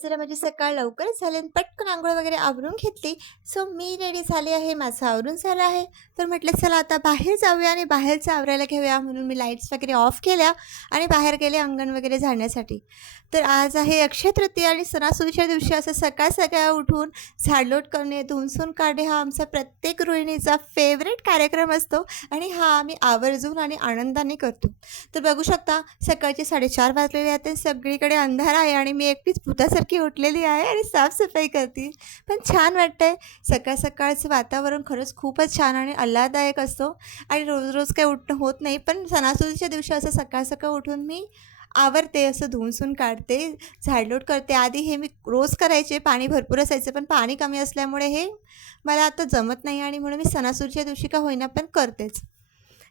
जरा माझी सकाळ लवकरच झाली आणि पटकन अंघोळ वगैरे आवरून घेतली. सो मी रेडी झाले आहे. माझं आवरून झालं आहे. तर म्हटलं चला आता बाहेर जाऊया आणि बाहेरचं आवरायला घेऊया म्हणून मी लाईट्स वगैरे ऑफ केल्या आणि बाहेर गेले अंगण वगैरे झाडण्यासाठी. तर आज आहे अक्षय तृतीया आणि सणासुदीच्या दिवशी असं सकाळ-सकाळ उठून झाडलोट करणे, धुणसून काढणे हा आमचा प्रत्येक गृहिणीचा फेव्हरेट कार्यक्रम असतो आणि हा आम्ही आवर्जून आणि आनंदाने करतो. तर बघू शकता सकाळचे 4:30 वाजलेले आहेत आणि सगळीकडे अंधार आहे आणि मी एकटीच भुतासारखी उठलेली आहे आणि साफसफाई करते. पण छान वाटतंय. सकाळ सकाळचं वातावरण खरंच खूपच छान आणि आल्हाददायक असतो आणि रोज-रोज काही उठणं होत नाही. पण सणासुदीच्या दिवशी असं सकाळ-सकाळ उठून मी आवरते, असं धुणसून काढते, झाडलोट करते. आधी हे मी रोज करायचे, पाणी भरपूर असायचं, पण पाणी कमी असल्यामुळे हे मला आता जमत नाही आणि म्हणून मी सणासुदीच्या दिवशी का होईना पण करतेच.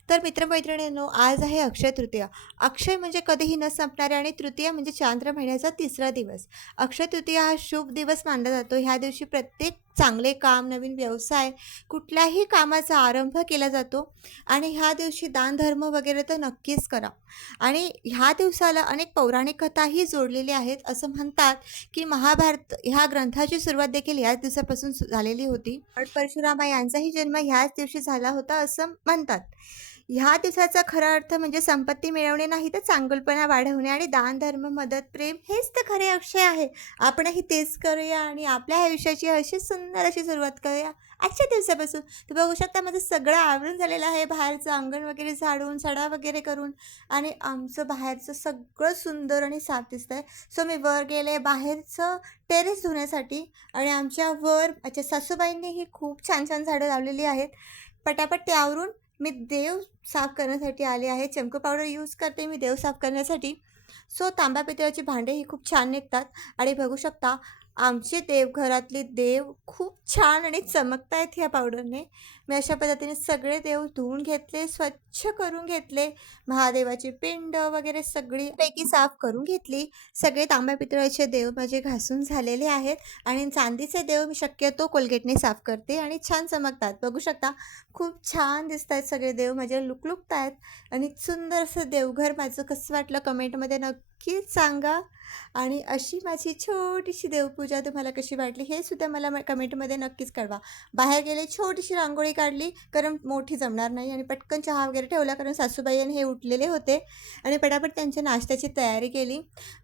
तर मित्रमैत्रिणींनो, आज आहे अक्षय तृतीया. अक्षय म्हणजे कधीही न संपणारे आणि तृतीया म्हणजे चांद्र महिन्याचा तिसरा दिवस. अक्षय तृतीया हा शुभ दिवस मानला जातो. ह्या दिवशी प्रत्येक चांगले काम, नवीन व्यवसाय, कुठल्याही कामाचा आरंभ केला जातो आणि ह्या दिवशी दानधर्म वगैरे तर नक्कीच करा. आणि ह्या दिवसाला अनेक पौराणिक कथाही जोडलेल्या आहेत. असं म्हणतात की महाभारत ह्या ग्रंथाची सुरुवात देखील ह्याच दिवसापासून झालेली होती. लॉर्ड परशुरामा यांचाही जन्म ह्याच दिवशी झाला होता असं म्हणतात. ह्या दिवसाचा खरा अर्थ म्हणजे संपत्ती मिळवणे नाही तर चांगुलपणा वाढवणे आणि दान, धर्म, मदत, प्रेम हेच तर खरे अक्षय आहे. आपणही तेच करूया आणि आपल्या आयुष्याची अशीच सुंदर अशी सुरुवात करूया आजच्या दिवसापासून. तर बघू शकता माझं सगळं आवरून झालेलं आहे. बाहेरचं अंगण वगैरे झाडून, सडा वगैरे करून आणि आमचं बाहेरचं सगळं सुंदर आणि साफ दिसतंय. सो मी वर गेले बाहेरचं टेरेस धुण्यासाठी आणि आमच्या वर माझ्या सासूबाईंनीही खूप छान छान झाडं लावलेली आहेत. पटापट ते आवरून मी देव साफ करण्यासाठी आले आहे. चमक पावडर यूज करते मी देव साफ करण्यासाठी. सो तांब्या पितळाची भांडे ही खूप छान निघतात आणि बघू शकता आमचे देवघरातले देव खूप छान आणि चमकत आहेत ह्या पावडरने. मी अशा पद्धतीने सगळे देव धुवून घेतले, स्वच्छ करून घेतले. महादेवाची पिंड वगैरे सगळीपैकी साफ करून घेतली. सगळे तांब्या पितळाचे देव माझे घासून झालेले आहेत आणि चांदीचे देव मी शक्यतो कोलगेटने साफ करते आणि छान चमकतात. बघू शकता खूप छान दिसत आहेत सगळे देव माझे लुकलुकत आहेत आणि सुंदर असं देवघर माझं कसं वाटलं कमेंटमध्ये नक्कीच सांगा. आणि अशी माझी छोटीशी देवपूजा तुम्हाला कशी वाटली हे सुद्धा मला कमेंटमध्ये नक्कीच कळवा. बाहेर गेले छोटीशी रांगोळी काढली कारण मोठी जमणार नाही आणि पटकन चहा वगैरे ठेवला कारण सासूबाई आणि हे उठलेले होते आणि पटापट त्यांच्या नाश्त्याची तयारी केली.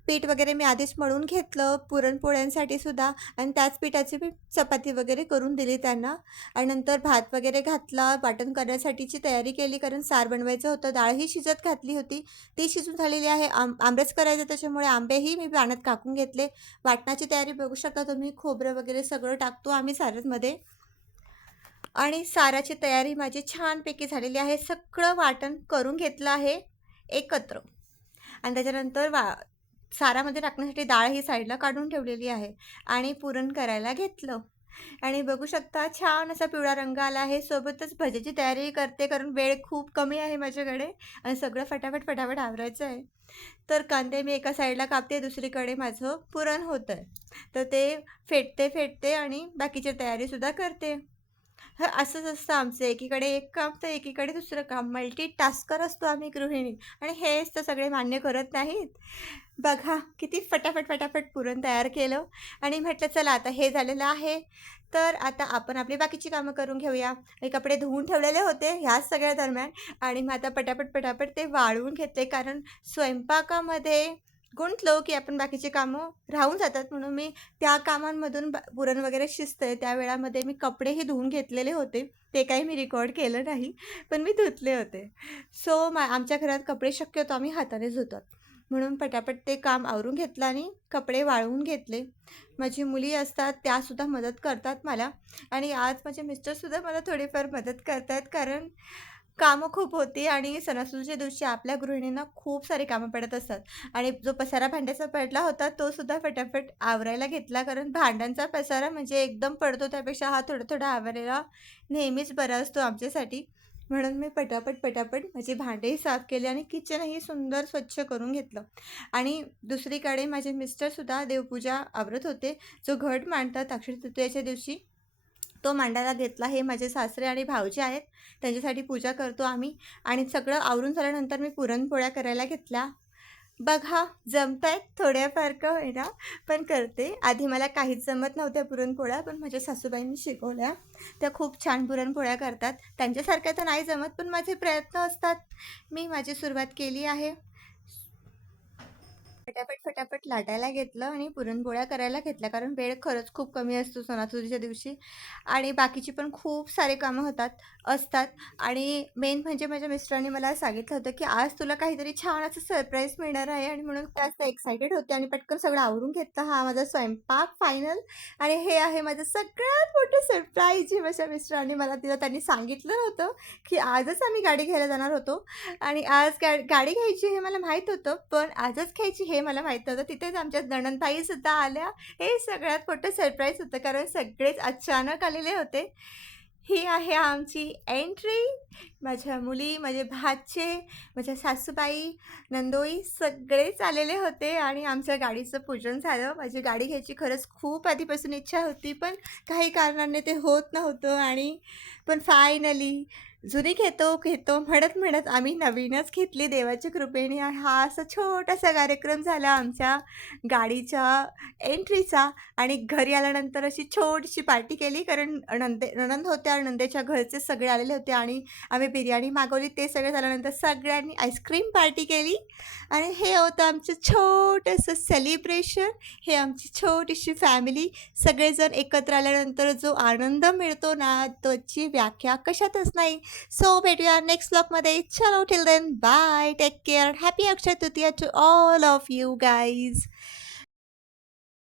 पीठ वगैरे मी आधीच मळून घेतलं पुरणपोळ्यांसाठी सुद्धा आणि त्याच पिठाची मी चपाती वगैरे करून दिली त्यांना आणि नंतर भात वगैरे घातला. वाटण करण्यासाठीची तयारी केली कारण सार बनवायचं होतं. डाळही शिजत घातली होती, ती शिजून झालेली आहे. आमरस करायचं त्याच्यामुळे आंबेही मी पाण्यात कापून घेतले. वाटणाची तयारी बघू शकता तुम्ही. खोबरं वगैरे सगळं टाकतो आम्ही सारामध्ये आणि साराची तयारी माझी छानपैकी झालेली आहे. सगळं वाटण करून घेतलं आहे एकत्र आणि त्याच्यानंतर सारामध्ये टाकण्यासाठी डाळ ही साईडला काढून ठेवलेली आहे आणि पुरण करायला घेतलं आणि बघू शकता छान असा पिवळा रंग आला आहे. सोबतच भजीची तयारी करते कारण वेळ खूप कमी आहे माझ्याकडे आणि सगळं फटाफट फटाफट आवरायचं आहे. तर कांदे मी एका साईडला कापते, दुसरीकडे माझं पुरण होतं आहे. तर ते फेटते फेटते आणि बाकीची तयारीसुद्धा करते. हं, असंच असतं आमचं. एकीकडे एक काम तर एकीकडे दुसरं काम. मल्टीटास्कर असतो आम्ही गृहिणी आणि हेच तर सगळे मान्य करत नाहीत. बघा किती फटाफट फटाफट पुरण तयार केलं आणि म्हटलं चला आता हे झालेलं आहे. तर आता आपण आपली बाकीची कामं करून घेऊया. हे कपडे धुवून ठेवलेले होते ह्याच सगळ्या दरम्यान आणि मग आता पटापट पटापट ते वाळवून घेतले कारण स्वयंपाकामध्ये गुंतलो की आपण बाकीची कामं राहून जातात म्हणून मी त्या कामांमधून पुरण वगैरे शिजतंय त्या वेळामध्ये मी कपडेही धुवून घेतलेले होते. ते काही मी रेकॉर्ड केलं नाही, पण मी धुतले होते. सो आमच्या घरात कपडे शक्यतो आम्ही हातानेच धुतात. म्हणून पटापट ते काम आवरून घेतलं आणि कपडे वाळवून घेतले. माझी मुली असतात त्यासुद्धा मदत करतात मला आणि आज माझे मिस्टरसुद्धा मला थोडीफार मदत करत आहेत कारण कामं खूप होती आणि सणासुदीच्या दिवशी आपल्या गृहिणींना खूप सारी कामं पडत असतात आणि जो पसारा भांड्याचा पडला होता तो सुद्धा फटाफट आवरायला घेतला कारण भांड्यांचा पसारा म्हणजे एकदम पडतो त्यापेक्षा हा थोडा थोडा आवरायला नेहमीच बरा असतो आमच्यासाठी. म्हणून मी पटापट पटापट माझे भांडेही साफ केले आणि किचनही सुंदर स्वच्छ करून घेतलं आणि दुसरीकडे माझे मिस्टरसुद्धा देवपूजा आवरत होते. जो घट मांडतात अक्षय तृतीयेच्या दिवशी तो मांडायला घेतला. हे माझे सासरे आणि भाऊजी आहेत, त्यांच्यासाठी पूजा करतो आम्ही आणि सगळं आवरून झाल्यानंतर मी पुरणपोळ्या करायला घेतल्या. बघा, जमतायत थोड्याफार का होईना, पण करते. आधी मला काहीच जमत नव्हत्या पुरणपोळ्या, पण माझ्या सासूबाईंनी शिकवल्या. त्या खूप छान पुरणपोळ्या करतात. त्यांच्यासारख्या तर नाही जमत, पण माझे प्रयत्न असतात. मी माझी सुरुवात केली आहे. फटाफट लाटायला घेतलं आणि पुरणपोळ्या करायला घेतल्या. कारण वेळ खरंच खूप कमी असतो सणासुदीच्या दिवशी आणि बाकीची पण खूप सारे कामं असतात आणि मेन म्हणजे माझ्या मिस्टरांनी मला सांगितलं होतं, की आज तुला काहीतरी छान असं सरप्राईज मिळणार आहे आणि म्हणून जास्त एक्सायटेड होते आणि पटकन सगळं आवरून घेतलं. हा माझा स्वयंपाक फायनल आणि हे आहे माझं सगळ्यात मोठं सरप्राईज जे माझ्या मिस्टरांनी मला दिलं. त्यांनी सांगितलं नव्हतं, की आजच आम्ही गाडी घ्यायला जाणार होतो आणि आज गाडी घ्यायची हे मला माहीत होतं, पण आजच घ्यायची हे मला माहीत नव्हतं. तिथेच आमच्या नणंदबाईसुद्धा आल्या. हे सगळ्यात मोठं सरप्राईज होतं, कारण सगळेच अचानक आलेले होते. ही आहे आमची एंट्री. माझ्या मुली, माझे भाचे, माझ्या सासूबाई, नंदोई सगळेच आलेले होते आणि आमच्या गाडीचं पूजन झालं. माझी गाडी घ्यायची खरंच खूप आधीपासून इच्छा होती, पण काही कारणाने ते होत नव्हतं आणि पण फायनली जुनी घेतो म्हणत आम्ही नवीनच घेतली देवाच्या कृपेने. आणि हा असा छोटासा कार्यक्रम झाला आमच्या गाडीच्या एंट्रीचा आणि घरी आल्यानंतर अशी छोटीशी पार्टी केली कारण नणंद होत्या, नणंदेच्या घरचे सगळे आलेले होते आणि आम्ही बिर्याणी मागवली. ते सगळं झाल्यानंतर सगळ्यांनी आईस्क्रीम पार्टी केली आणि हे होतं आमचं छोटंसं सेलिब्रेशन. हे आमची छोटीशी फॅमिली. सगळेजण एकत्र आल्यानंतर जो आनंद मिळतो ना, त्याची व्याख्या कशातच नाही. सो भेटूया नेक्स्ट ब्लॉगमध्ये. चलो till then bye. Take care. Happy Akshaya Tritiya to all of you guys.